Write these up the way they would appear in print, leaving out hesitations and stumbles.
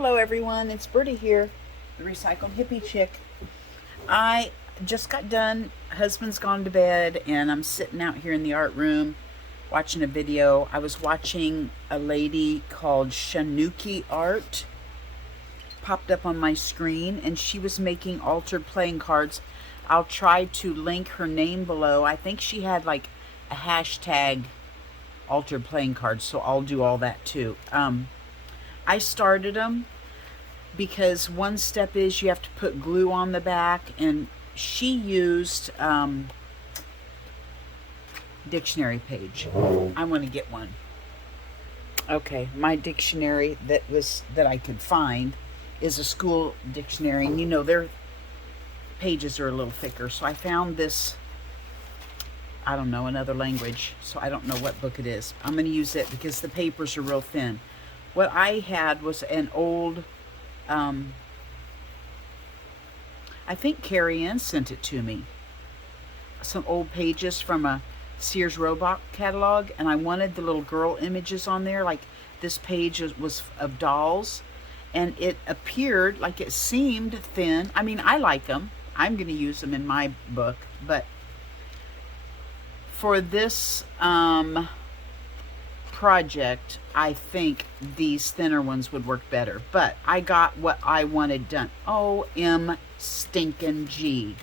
Hello everyone, it's Bertie here, the Recycled Hippie Chick. I just got done, husband's gone to bed, and I'm sitting out here in the art room watching a video. I was watching a lady called Shanuki Art, popped up on my screen, and she was making altered playing cards. I'll try to link her name below. I think she had like a hashtag altered playing cards, so I'll do all that too. I started them because one step is you have to put glue on the back, and she used dictionary page. I want to get one. Okay, my dictionary that I could find is a school dictionary, and you know their pages are a little thicker, so I found this, I don't know, another language, so I don't know what book it is. I'm going to use it because the papers are real thin. What I had was an old, I think Carrie Ann sent it to me, some old pages from a Sears Roebuck catalog, and I wanted the little girl images on there. Like this page was of dolls, and it appeared like it seemed thin. I mean, I like them. I'm going to use them in my book, but for this project, I think these thinner ones would work better, but I got what I wanted done. OM stinking G.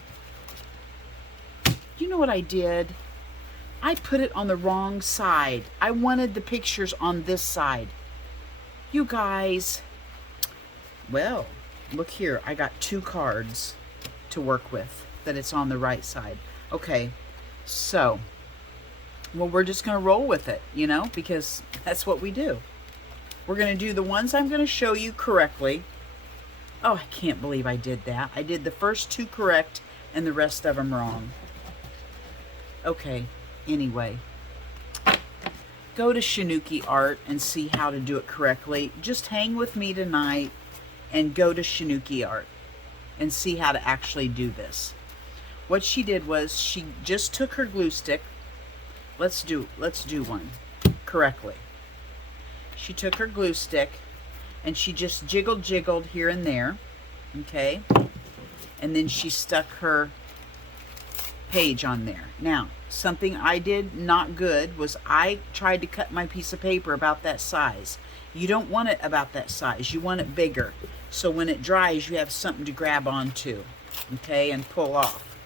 You know what I did? I put it on the wrong side. I wanted the pictures on this side. You guys, well, look here. I got 2 cards to work with that it's on the right side. Okay, so well, we're just going to roll with it, you know, because that's what we do. We're going to do the ones I'm going to show you correctly. Oh, I can't believe I did that. I did the first 2 correct and the rest of them wrong. Okay, anyway. Go to Shanuki Art and see how to do it correctly. Just hang with me tonight and go to Shanuki Art and see how to actually do this. What she did was she just took her glue stick. Let's do one correctly. She took her glue stick and she just jiggled here and there, okay? And then she stuck her page on there. Now, something I did not good was I tried to cut my piece of paper about that size. You don't want it about that size. You want it bigger. So when it dries, you have something to grab onto, okay, and pull off.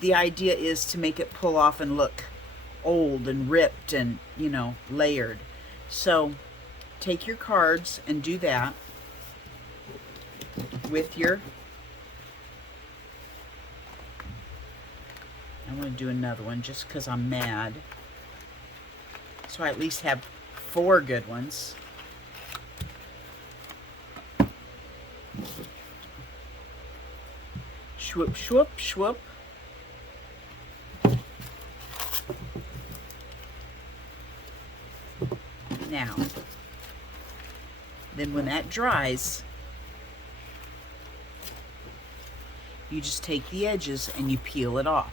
The idea is to make it pull off and look old and ripped and, you know, layered. So take your cards and do that with your, I'm going to do another one just because I'm mad, so I at least have 4 good ones. Swoop, swoop, swoop. Now, then when that dries, you just take the edges and you peel it off.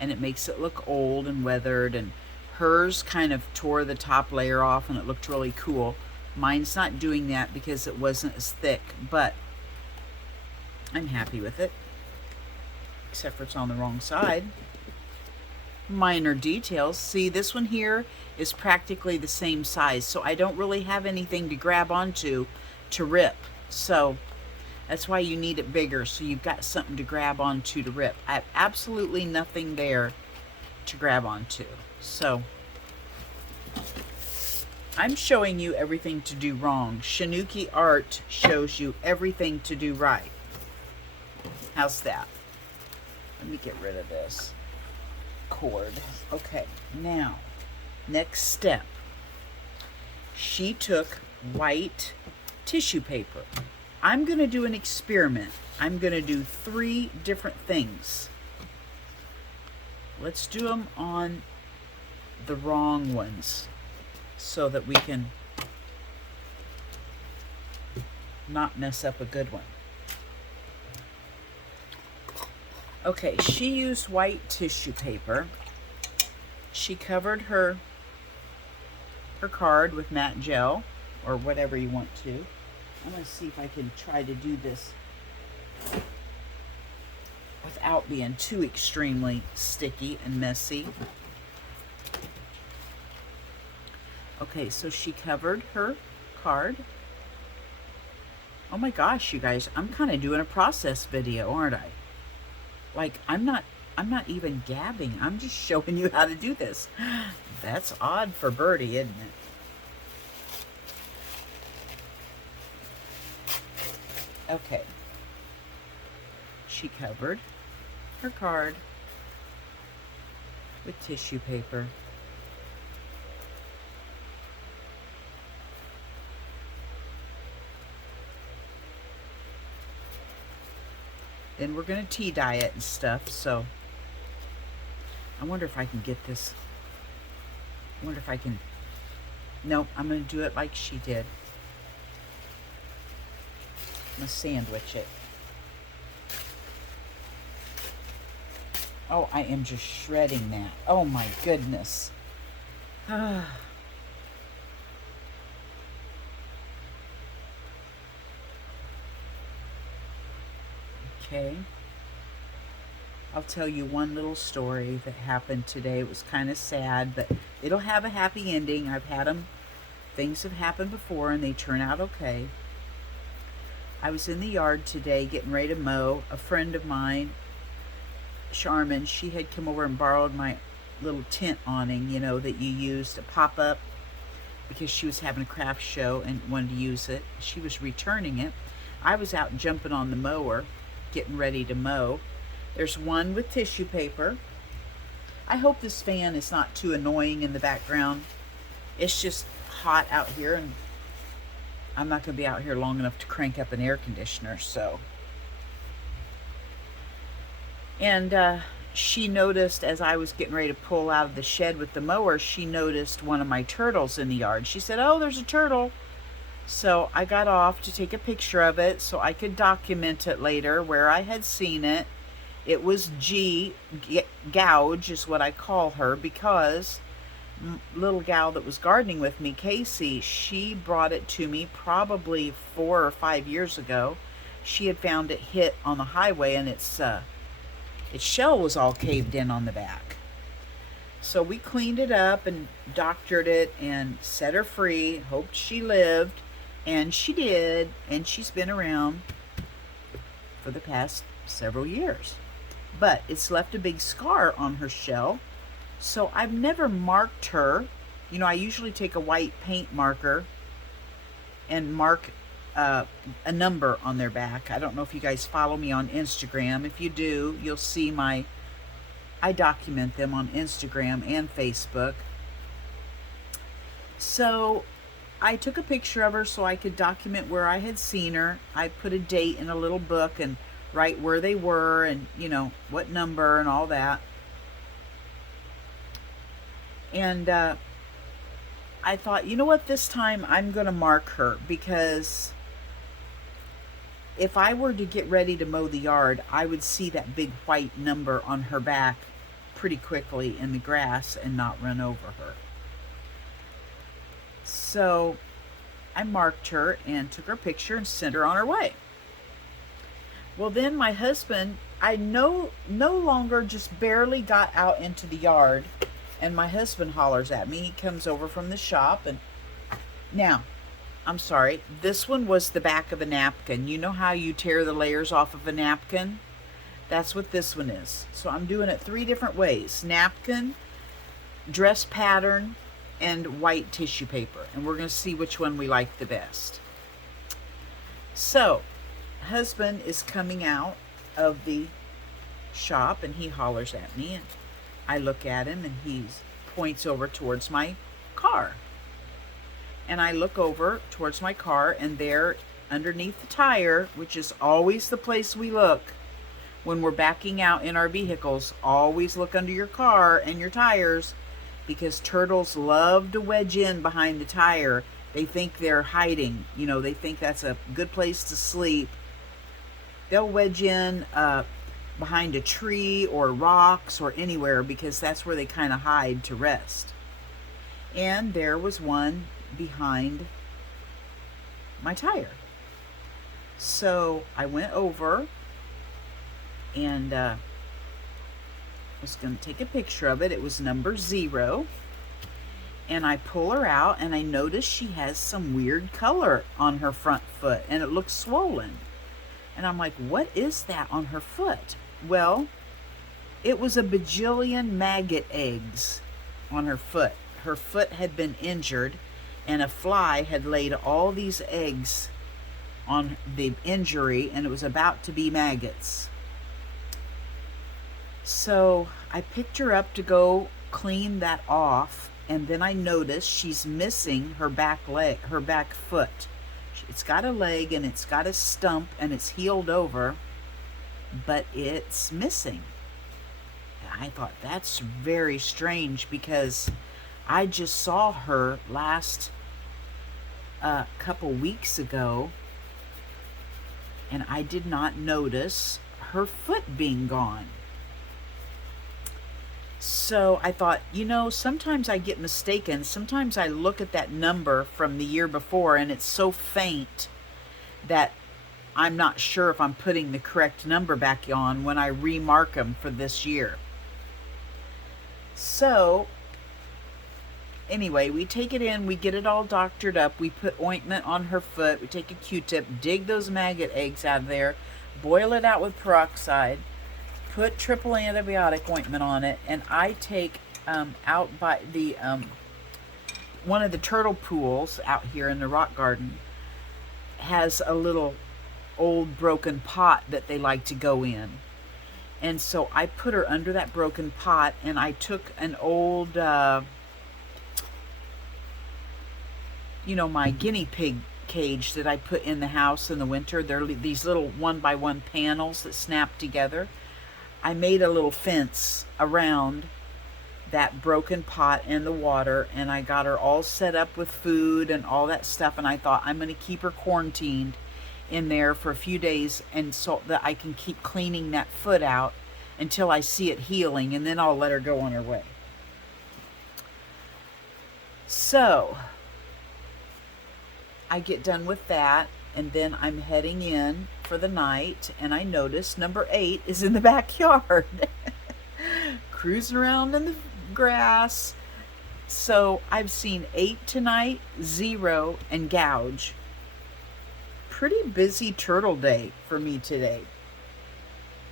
And it makes it look old and weathered, and hers kind of tore the top layer off and it looked really cool. Mine's not doing that because it wasn't as thick, but I'm happy with it. Except for it's on the wrong side. Minor details. See, this one here is practically the same size, so I don't really have anything to grab onto to rip. So that's why you need it bigger, so you've got something to grab onto to rip. I have absolutely nothing there to grab onto. So I'm showing you everything to do wrong. Shanuki Art shows you everything to do right. How's that? Let me get rid of this cord. Okay, now, next step. She took white tissue paper. I'm going to do an experiment. I'm going to do 3 different things. Let's do them on the wrong ones so that we can not mess up a good one. Okay, she used white tissue paper. She covered her card with matte gel, or whatever you want to. I'm going to see if I can try to do this without being too extremely sticky and messy. Okay, so she covered her card. Oh my gosh, you guys, I'm kind of doing a process video, aren't I? Like, I'm not even gabbing. I'm just showing you how to do this. That's odd for Birdie, isn't it? Okay. She covered her card with tissue paper. Then we're going to tea dye it and stuff, so I wonder if I can get this. I wonder if I can. Nope, I'm going to do it like she did. I'm going to sandwich it. Oh, I am just shredding that. Oh my goodness. Okay. I'll tell you one little story that happened today. It was kind of sad, but it'll have a happy ending. I've had them. Things have happened before and they turn out okay. I was in the yard today getting ready to mow. A friend of mine, Charmin, she had come over and borrowed my little tent awning, you know, that you use to pop up because she was having a craft show and wanted to use it. She was returning it. I was out jumping on the mower, getting ready to mow. There's one with tissue paper. I hope this fan is not too annoying in the background. It's just hot out here and I'm not going to be out here long enough to crank up an air conditioner, so. And she noticed as I was getting ready to pull out of the shed with the mower, she noticed one of my turtles in the yard. She said, "Oh, there's a turtle." So I got off to take a picture of it so I could document it later where I had seen it. It was Gouge is what I call her, because little gal that was gardening with me, Casey, she brought it to me probably 4 or 5 years ago. She had found it hit on the highway and its shell was all caved in on the back. So we cleaned it up and doctored it and set her free, hoped she lived, and she did, and she's been around for the past several years. But it's left a big scar on her shell, so I've never marked her. You know, I usually take a white paint marker and mark a number on their back. I don't know if you guys follow me on Instagram. If you do, you'll see I document them on Instagram and Facebook. So I took a picture of her so I could document where I had seen her. I put a date in a little book and write where they were and, you know, what number and all that. And I thought, you know what, this time I'm going to mark her, because if I were to get ready to mow the yard, I would see that big white number on her back pretty quickly in the grass and not run over her. So I marked her and took her picture and sent her on her way. Well, then my husband, I no longer just barely got out into the yard, and my husband hollers at me. He comes over from the shop, and now, I'm sorry, this one was the back of a napkin. You know how you tear the layers off of a napkin? That's what this one is. So I'm doing it 3 different ways: napkin, dress pattern, and white tissue paper. And we're going to see which one we like the best. So husband is coming out of the shop and he hollers at me, and I look at him and he points over towards my car. And I look over towards my car, and there underneath the tire, which is always the place we look when we're backing out in our vehicles, always look under your car and your tires, because turtles love to wedge in behind the tire. They think they're hiding. You know, they think that's a good place to sleep. They'll wedge in behind a tree or rocks or anywhere, because that's where they kind of hide to rest. And there was one behind my tire. So I went over and was going to take a picture of it. It was number 0. And I pull her out and I notice she has some weird color on her front foot and it looks swollen. And I'm like, what is that on her foot? Well, it was a bajillion maggot eggs on her foot. Her foot had been injured and a fly had laid all these eggs on the injury and it was about to be maggots. So I picked her up to go clean that off, and then I noticed she's missing her back leg, her back foot. It's got a leg and it's got a stump and it's healed over, but it's missing. And I thought that's very strange because I just saw her last couple weeks ago and I did not notice her foot being gone. So I thought, sometimes I get mistaken. Sometimes I look at that number from the year before and it's so faint that I'm not sure if I'm putting the correct number back on when I remark them for this year. So anyway, we take it in, we get it all doctored up, we put ointment on her foot, we take a Q-tip, dig those maggot eggs out of there, boil it out with peroxide, put triple antibiotic ointment on it, and I take out by the one of the turtle pools out here in the rock garden has a little old broken pot that they like to go in. And so I put her under that broken pot and I took an old, my guinea pig cage that I put in the house in the winter. They're these little 1x1 panels that snap together. I made a little fence around that broken pot and the water, and I got her all set up with food and all that stuff, and I thought I'm going to keep her quarantined in there for a few days and so that I can keep cleaning that foot out until I see it healing, and then I'll let her go on her way. So I get done with that, and then I'm heading in for the night, and I notice number 8 is in the backyard cruising around in the grass. So I've seen 8 tonight, 0, and Gouge. Pretty busy turtle day for me today.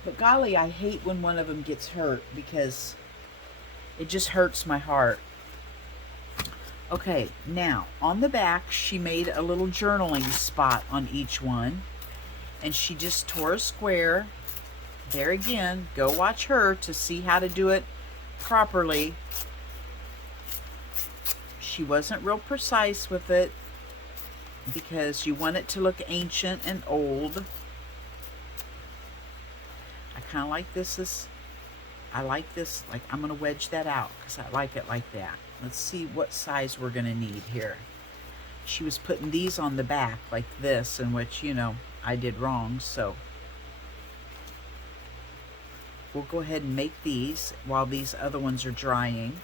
But golly, I hate when one of them gets hurt because it just hurts my heart. Okay, now on the back, she made a little journaling spot on each one, and she just tore a square. There again, go watch her to see how to do it properly. She wasn't real precise with it because you want it to look ancient and old. I kind of like this. I like this, like I'm going to wedge that out because I like it like that. Let's see what size we're going to need here. She was putting these on the back like this, in which, I did wrong. So we'll go ahead and make these while these other ones are drying.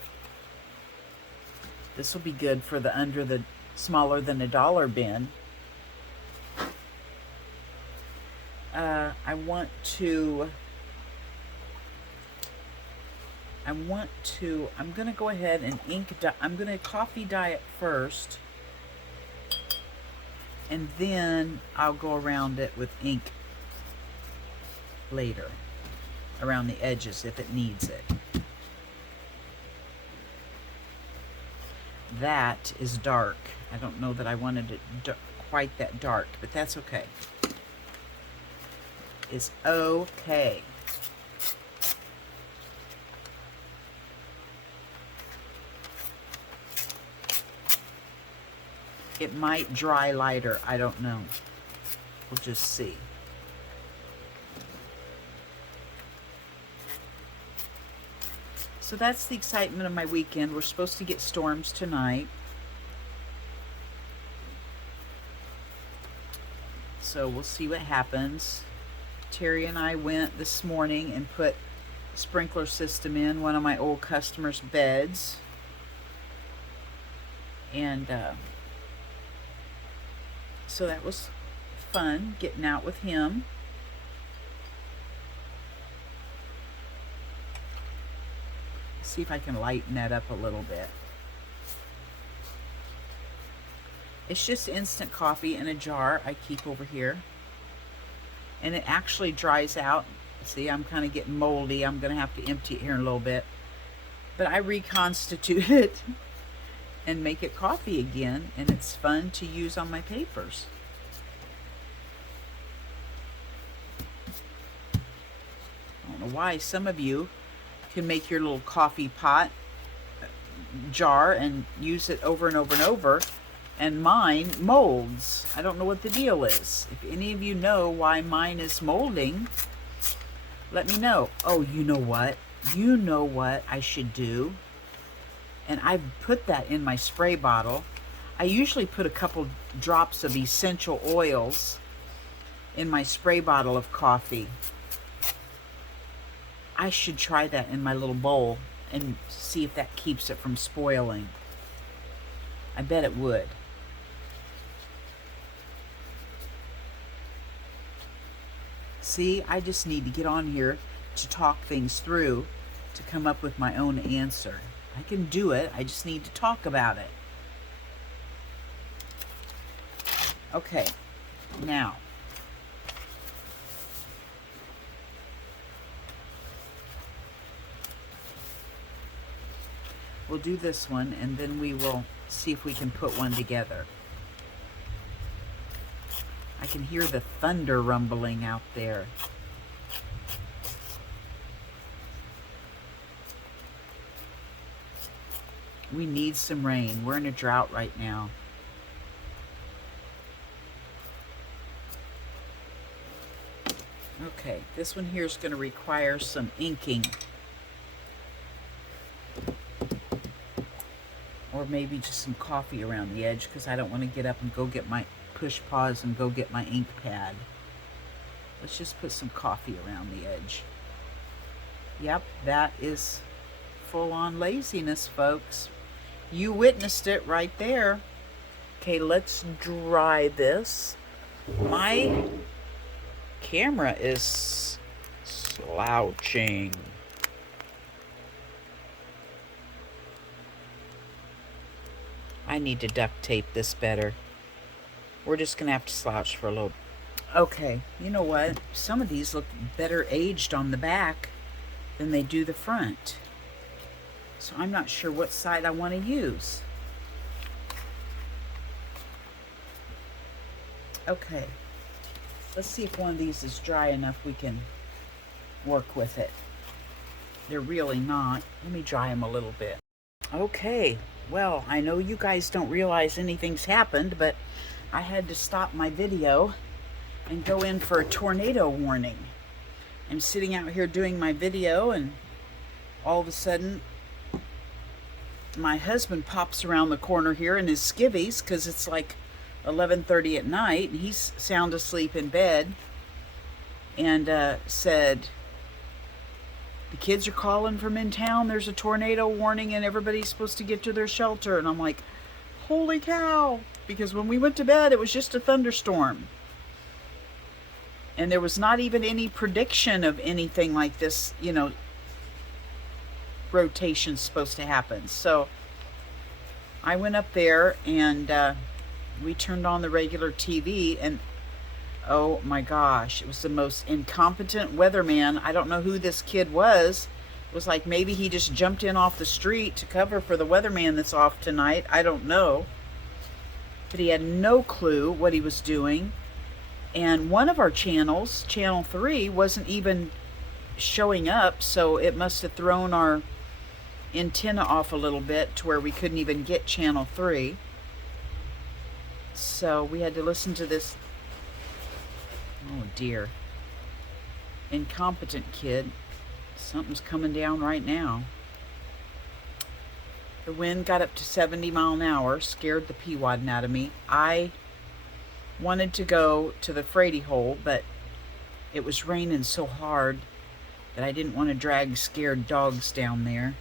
This will be good for the under the smaller than a dollar bin. I'm going to go ahead and I'm going to coffee dye it first, and then I'll go around it with ink later, around the edges if it needs it. That is dark. I don't know that I wanted it quite that dark, but that's okay. It's okay. It might dry lighter. I don't know. We'll just see. So that's the excitement of my weekend. We're supposed to get storms tonight. So we'll see what happens. Terry and I went this morning and put a sprinkler system in one of my old customers' beds. And so that was fun getting out with him. See if I can lighten that up a little bit. It's just instant coffee in a jar I keep over here. And it actually dries out. See, I'm kind of getting moldy. I'm going to have to empty it here in a little bit. But I reconstitute it and make it coffee again. And it's fun to use on my papers. I don't know why some of you can make your little coffee pot jar and use it over and over and over. And mine molds. I don't know what the deal is. If any of you know why mine is molding, let me know. Oh, you know what? You know what I should do? And I've put that in my spray bottle. I usually put a couple drops of essential oils in my spray bottle of coffee. I should try that in my little bowl and see if that keeps it from spoiling. I bet it would. See, I just need to get on here to talk things through, to come up with my own answer. I can do it. I just need to talk about it. Okay, now. We'll do this one, and then we will see if we can put one together. I can hear the thunder rumbling out there. We need some rain. We're in a drought right now. Okay, this one here is going to require some inking. Or maybe just some coffee around the edge, because I don't want to get up and go get my push pause and go get my ink pad. Let's just put some coffee around the edge. Yep, that is full-on laziness, folks. You witnessed it right there. Okay, let's dry this. My camera is slouching. I need to duct tape this better. We're just going to have to slouch for a little. Okay, you know what? Some of these look better aged on the back than they do the front. So I'm not sure what side I want to use. Okay, let's see if one of these is dry enough we can work with it. They're really not. Let me dry them a little bit. Okay, well, I know you guys don't realize anything's happened, but I had to stop my video and go in for a tornado warning. I'm sitting out here doing my video, and all of a sudden my husband pops around the corner here in his skivvies, because it's like 11:30 at night, and he's sound asleep in bed, and said, the kids are calling from in town, there's a tornado warning and everybody's supposed to get to their shelter. And I'm like, holy cow, because when we went to bed it was just a thunderstorm, and there was not even any prediction of anything like this, you know, rotation supposed to happen. So I went up there, and we turned on the regular TV, and oh my gosh, it was the most incompetent weatherman. I don't know who this kid was. It was like maybe he just jumped in off the street to cover for the weatherman that's off tonight. I don't know. But he had no clue what he was doing. And one of our channels, Channel 3, wasn't even showing up, so it must have thrown our antenna off a little bit to where we couldn't even get Channel 3. So we had to listen to this, oh dear, incompetent kid. Something's coming down right now. The wind got up to 70 miles an hour, scared the peawadding out of me. I wanted to go to the Frady hole, but it was raining so hard that I didn't want to drag scared dogs down there.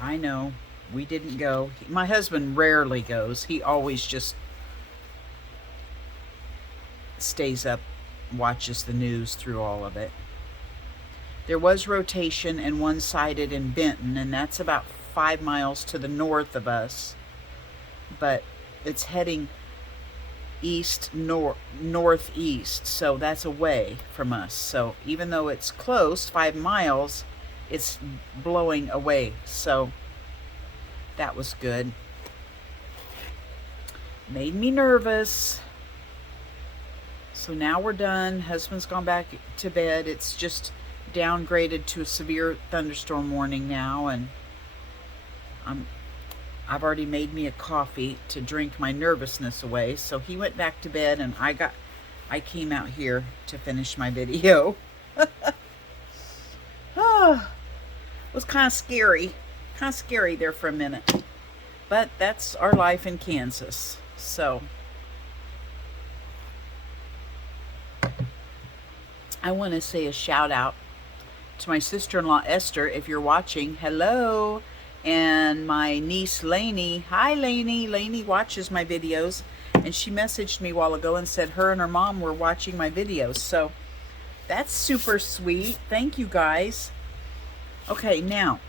I know, we didn't go. My husband rarely goes. He always just stays up, watches the news through all of it. There was rotation and one-sided in Benton, and that's about 5 miles to the north of us, but it's heading northeast, so that's away from us. So even though it's close, 5 miles, it's blowing away. So that was good. Made me nervous. So now we're done. Husband's gone back to bed. It's just downgraded to a severe thunderstorm warning now, and I've already made me a coffee to drink my nervousness away. So he went back to bed, and I came out here to finish my video. Oh, it was kind of scary there for a minute, but that's our life in Kansas. So I want to say a shout out to my sister-in-law Esther, if you're watching, hello, and my niece Lainey. Hi Lainey. Lainey watches my videos, and she messaged me a while ago and said her and her mom were watching my videos. So that's super sweet. Thank you guys. Okay, now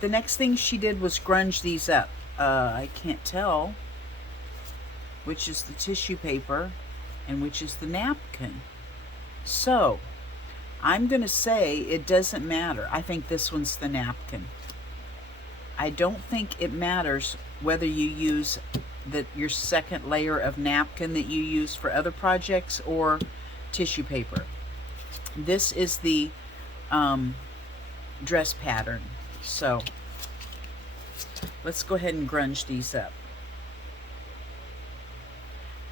the next thing she did was grunge these up. I can't tell which is the tissue paper and which is the napkin. So I'm going to say it doesn't matter. I think this one's the napkin. I don't think it matters whether you use your second layer of napkin that you use for other projects or tissue paper. This is the dress pattern. So let's go ahead and grunge these up.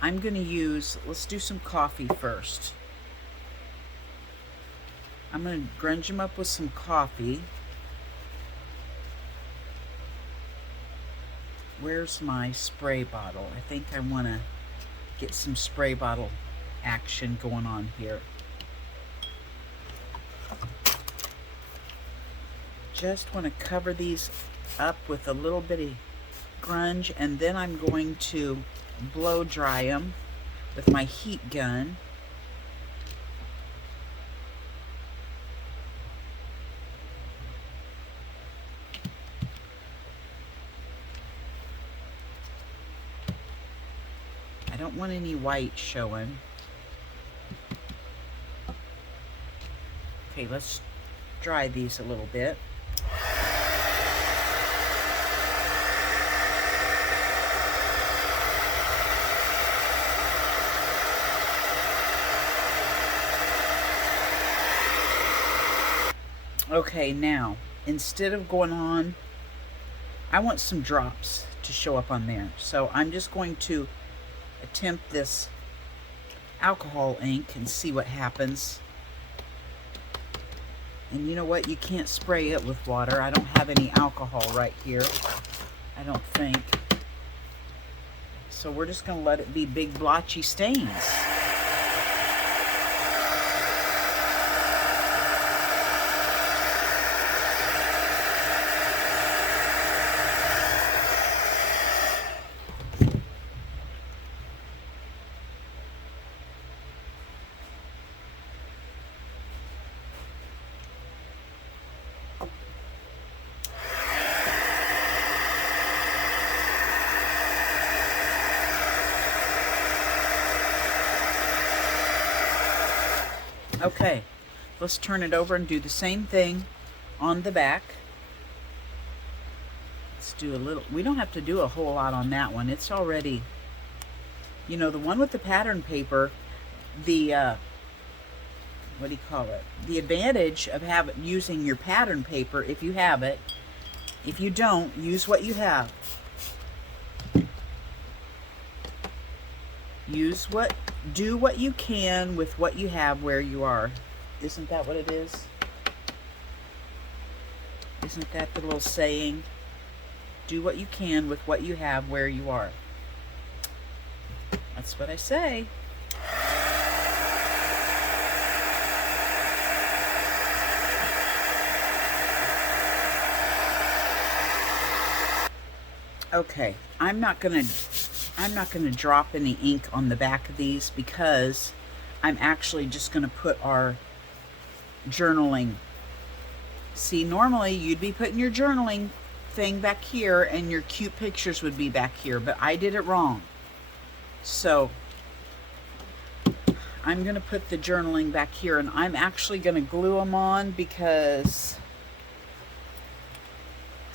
I'm going to use, let's do some coffee first. I'm going to grunge them up with some coffee. Where's my spray bottle? I think I want to get some spray bottle action going on here. Just want to cover these up with a little bit of grunge, and then I'm going to blow dry them with my heat gun. I don't want any white showing. Okay, let's dry these a little bit. Okay, now, instead of going on, I want some drops to show up on there. So I'm just going to attempt this alcohol ink and see what happens. And you know what? You can't spray it with water. I don't have any alcohol right here, I don't think. So we're just going to let it be big blotchy stains. Okay, let's turn it over and do the same thing on the back. Let's do a little, we don't have to do a whole lot on that one. It's already, you know, the one with the pattern paper, the, what do you call it? The advantage of using your pattern paper, if you have it. If you don't, use what you have. Do what you can with what you have where you are. Isn't that what it is? Isn't that the little saying? Do what you can with what you have where you are. That's what I say. Okay, I'm not going to I'm not going to drop any ink on the back of these because I'm actually just going to put our journaling. See, normally you'd be putting your journaling thing back here and your cute pictures would be back here, but I did it wrong. So I'm going to put the journaling back here, and I'm actually going to glue them on because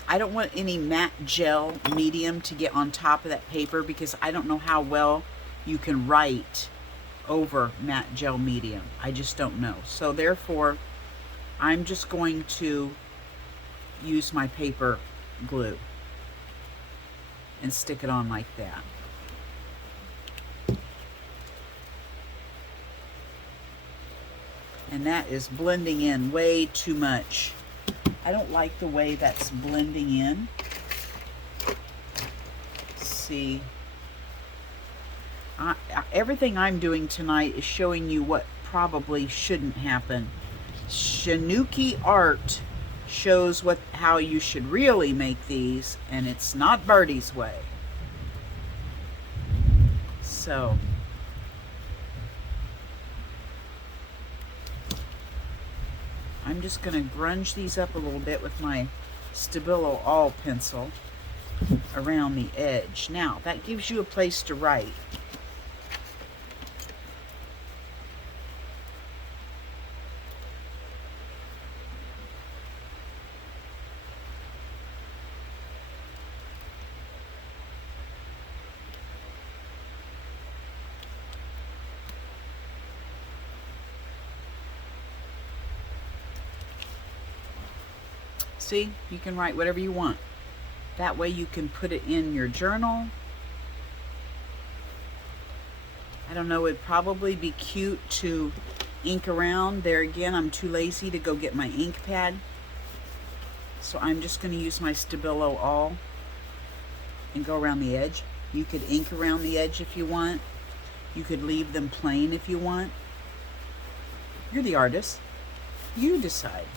I don't want any matte gel medium to get on top of that paper, because I don't know how well you can write over matte gel medium. I just don't know. So therefore, I'm just going to use my paper glue and stick it on like that. And that is blending in way too much. I don't like the way that's blending in. See, everything I'm doing tonight is showing you what probably shouldn't happen. Shanuki Art shows how you should really make these, and it's not Birdie's way. So I'm just going to grunge these up a little bit with my Stabilo All pencil around the edge. Now, that gives you a place to write. See, you can write whatever you want. That way you can put it in your journal. I don't know, it'd probably be cute to ink around. There again, I'm too lazy to go get my ink pad. So I'm just going to use my Stabilo All and go around the edge. You could ink around the edge if you want. You could leave them plain if you want. You're the artist. You decide.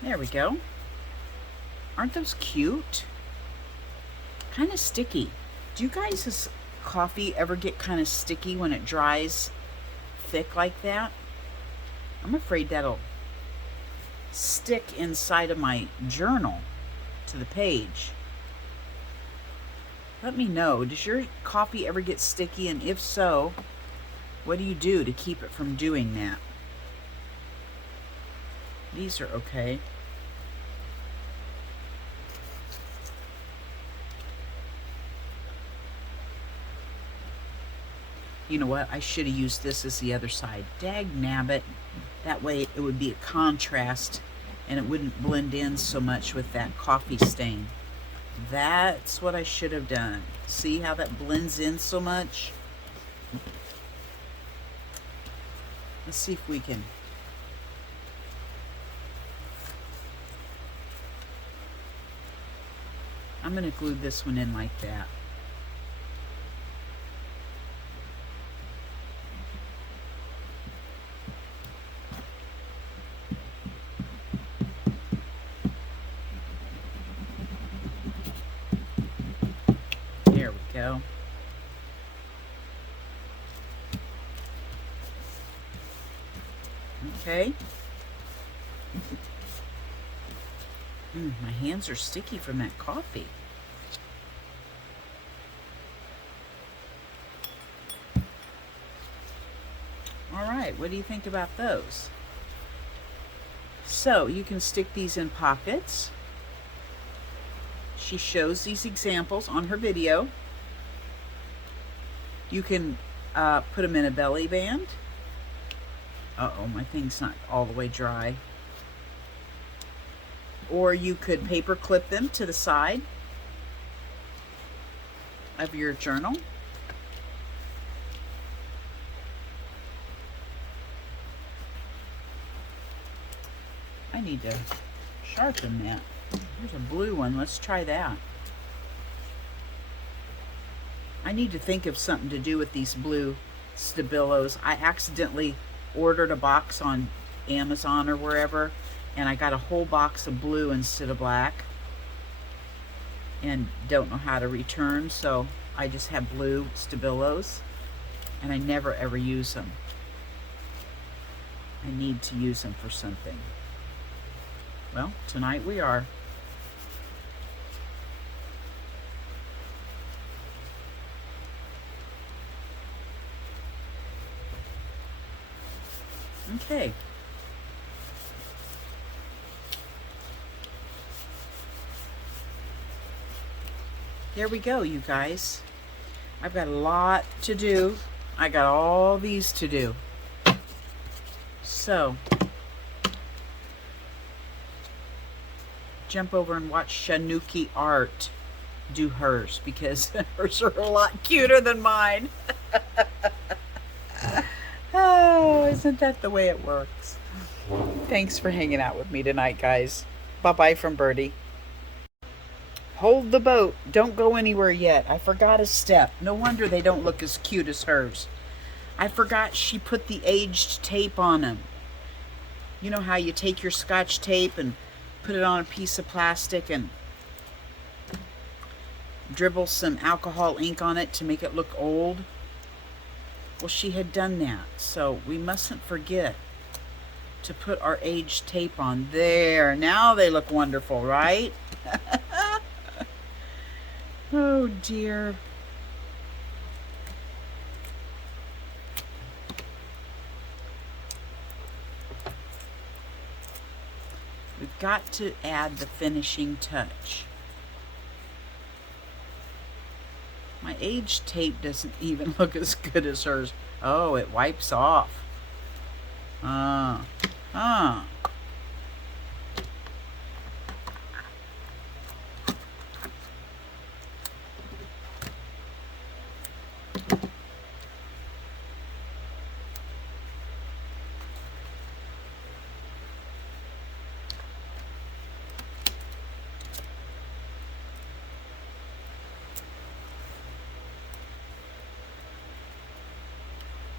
There we go. Aren't those cute? Kind of sticky. Do you guys' coffee ever get kind of sticky when it dries thick like that? I'm afraid that'll stick inside of my journal to the page. Let me know. Does your coffee ever get sticky? And if so, what do you do to keep it from doing that? These are okay. You know what? I should have used this as the other side. Dag nabbit. That way it would be a contrast and it wouldn't blend in so much with that coffee stain. That's what I should have done. See how that blends in so much? Let's see if we can. I'm going to glue this one in like that. There we go. Okay. My hands are sticky from that coffee. All right, what do you think about those? So you can stick these in pockets. She shows these examples on her video. You can put them in a belly band. Uh-oh, my thing's not all the way dry. Or you could paper clip them to the side of your journal. I need to sharpen that. Here's a blue one. Let's try that. I need to think of something to do with these blue Stabilos. I accidentally ordered a box on Amazon or wherever, and I got a whole box of blue instead of black. and don't know how to return, so I just have blue Stabilos, and I never ever use them. I need to use them for something. Well, tonight we are. Okay. There we go, you guys. I've got a lot to do. I got all these to do. So, jump over and watch Shanuki Art do hers, because hers are a lot cuter than mine. Oh, isn't that the way it works? Thanks for hanging out with me tonight, guys. Bye-bye from Birdie. Hold the boat. Don't go anywhere yet. I forgot a step. No wonder they don't look as cute as hers. I forgot she put the aged tape on them. You know how you take your Scotch tape and put it on a piece of plastic and dribble some alcohol ink on it to make it look old? Well, she had done that, so we mustn't forget to put our aged tape on. There, now they look wonderful, right? Oh dear. We've got to add the finishing touch. My aged tape doesn't even look as good as hers. Oh, it wipes off.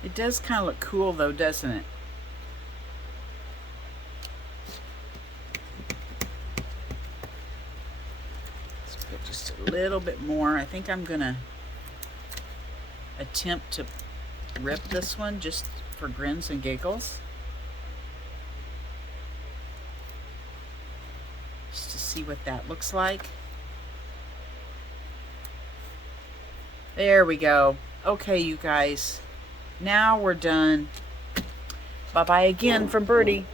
It does kind of look cool though, doesn't it? Let's put just a little bit more. I think I'm gonna attempt to rip this one just for grins and giggles. Just to see what that looks like. There we go. Okay, you guys. Now we're done. Bye-bye again from Birdie.